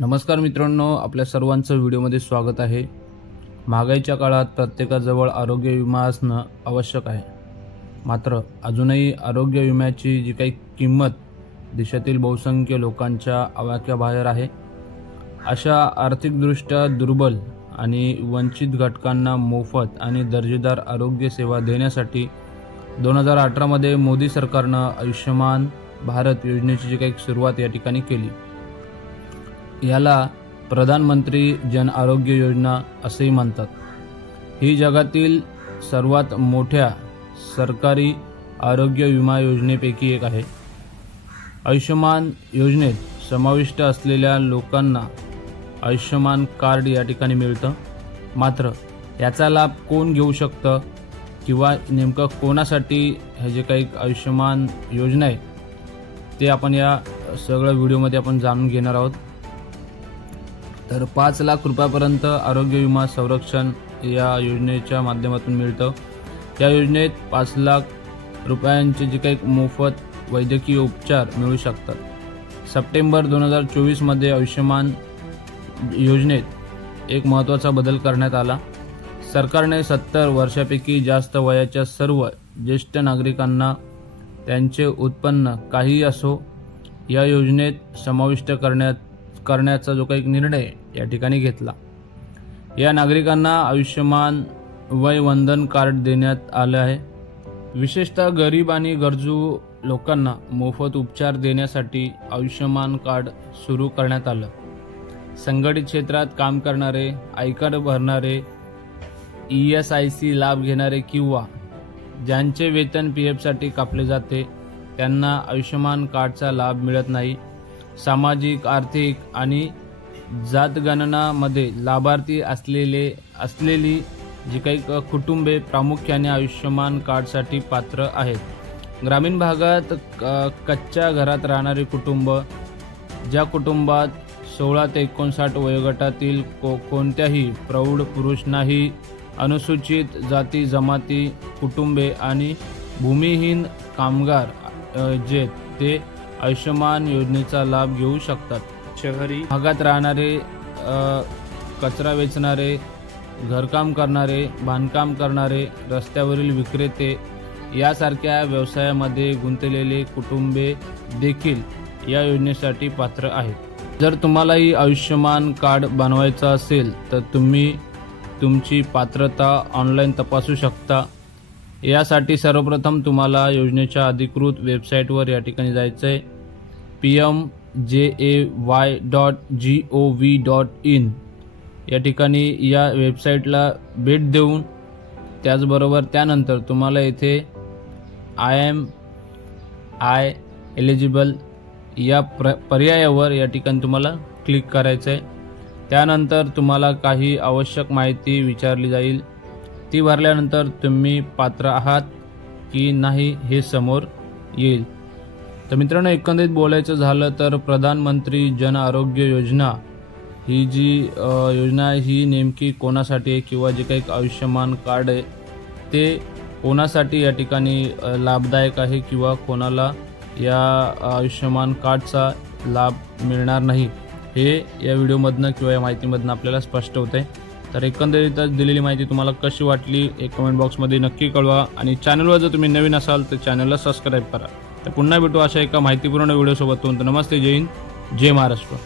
नमस्कार मित्रांनो, आपल्या सर्वांचं व्हिडिओमध्ये स्वागत आहे। महागाईच्या काळात प्रत्येकाजवळ आरोग्य विमा असणं आवश्यक आहे। मात्र अजूनही आरोग्य विम्याची जी काही किंमत देशातील बहुसंख्य लोकांच्या आवाक्याबाहेर आहे। अशा आर्थिकदृष्ट्या दुर्बल आणि वंचित घटकांना मोफत आणि दर्जेदार आरोग्य सेवा देण्यासाठी 2018 मध्ये मोदी सरकारनं आयुष्यमान भारत योजनेची जी काही सुरुवात या ठिकाणी केली। याला प्रधानमंत्री जन आरोग्य योजना असेही म्हणतात। ही जगातील सर्वात मोठ्या सरकारी आरोग्य विमा योजनेपैकी एक आहे। आयुष्यमान योजनेत समाविष्ट असलेल्या लोकांना आयुष्यमान कार्ड या ठिकाणी मिळतं। मात्र याचा लाभ कोण घेऊ शकतं किंवा नेमकं कोणासाठी हे जे काही आयुष्यमान योजना आहे ते आपण या सगळ्या व्हिडिओमध्ये आपण जाणून घेणार आहोत। तर 5 लाख रुपयापर्यंत आरोग्य विमा संरक्षण या योजनेच्या माध्यमातून मिळतं। त्या योजनेत 5 लाख रुपयांचे जे काही मोफत वैद्यकीय उपचार मिळू शकतात। सप्टेंबर 2024 मध्ये आयुष्यमान योजनेत एक महत्त्वाचा बदल करण्यात आला। सरकारने 70 वर्षांपैकी जास्त वयाच्या सर्व ज्येष्ठ नागरिकांना त्यांचे उत्पन्न काही असो या योजनेत समाविष्ट करण्याचा जो काही निर्णय या ठिकाणी घेतला। या नागरिकांना आयुष्यमान वय वंदन कार्ड देण्यात आले आहे। विशेषतः गरीब आणि गरजू लोकांना मोफत उपचार देण्यासाठी आयुष्यमान कार्ड सुरू करण्यात आलं। संघटित क्षेत्रात काम करणारे, आयकर भरणारे, ESIC लाभ घेणारे किंवा ज्यांचे वेतन PF साठी कापले जाते त्यांना आयुष्यमान कार्डचा लाभ मिळत नाही। सामाजिक, आर्थिक आणि जातगणनामध्ये लाभार्थी असलेली जी काही कुटुंबे प्रामुख्याने आयुष्यमान कार्डसाठी पात्र आहेत। ग्रामीण भागात कच्च्या घरात राहणारे कुटुंब, ज्या कुटुंबात 16 ते 59 वयोगटातील कोणत्याही प्रौढ पुरुष नाही, अनुसूचित जाती जमाती कुटुंबे आणि भूमिहीन कामगार जे ते आयुष्यमान योजनेचा लाभ घेऊ शकतात। शहरी भागात राहणारे, कचरा वेचणारे, घरकाम करणारे, बांधकाम करणारे, रस्त्यावरील विक्रेते यासारख्या व्यवसायामध्ये गुंतलेले कुटुंबे देखील या योजनेसाठी पात्र आहेत। जर तुम्हालाही आयुष्यमान कार्ड बनवायचं असेल तर तुम्ही तुमची पात्रता ऑनलाईन तपासू शकता। यासाठी सर्वप्रथम तुम्हाला योजनेच्या अधिकृत वेबसाईटवर या ठिकाणी जायचं आहे। pmjay.gov.in या ठिकाणी या वेबसाईटला भेट देऊन त्याचबरोबर त्यानंतर तुम्हाला इथे I एलिजिबल या पर्यायावर या ठिकाणी तुम्हाला क्लिक करायचं आहे। त्यानंतर तुम्हाला काही आवश्यक माहिती विचारली जाईल। ती भरल्यानंतर तुम्ही पात्र आहात की नाही हे समोर येईल। तर मित्रांनो, एकंदरीत बोलायचं झालं तर प्रधानमंत्री जन आरोग्य योजना ही जी योजना ही नेमकी कोणासाठी आहे किंवा जे काही आयुष्यमान कार्ड आहे ते कोणासाठी या ठिकाणी लाभदायक आहे किंवा कोणाला या आयुष्यमान कार्डचा लाभ मिळणार नाही हे या व्हिडिओमधनं किंवा या माहितीमधनं आपल्याला स्पष्ट होतंय। तर एकंदरीतच दिलेली माहिती तुम्हाला कशी वाटली एक कमेंट बॉक्समध्ये नक्की कळवा आणि चॅनलवर जर तुम्ही नवीन असाल तर चॅनलला सबस्क्राईब करा। तर पुन्हा भेटू अशा एका माहितीपूर्ण व्हिडिओसोबत। नमस्ते, जय हिंद, जय महाराष्ट्र।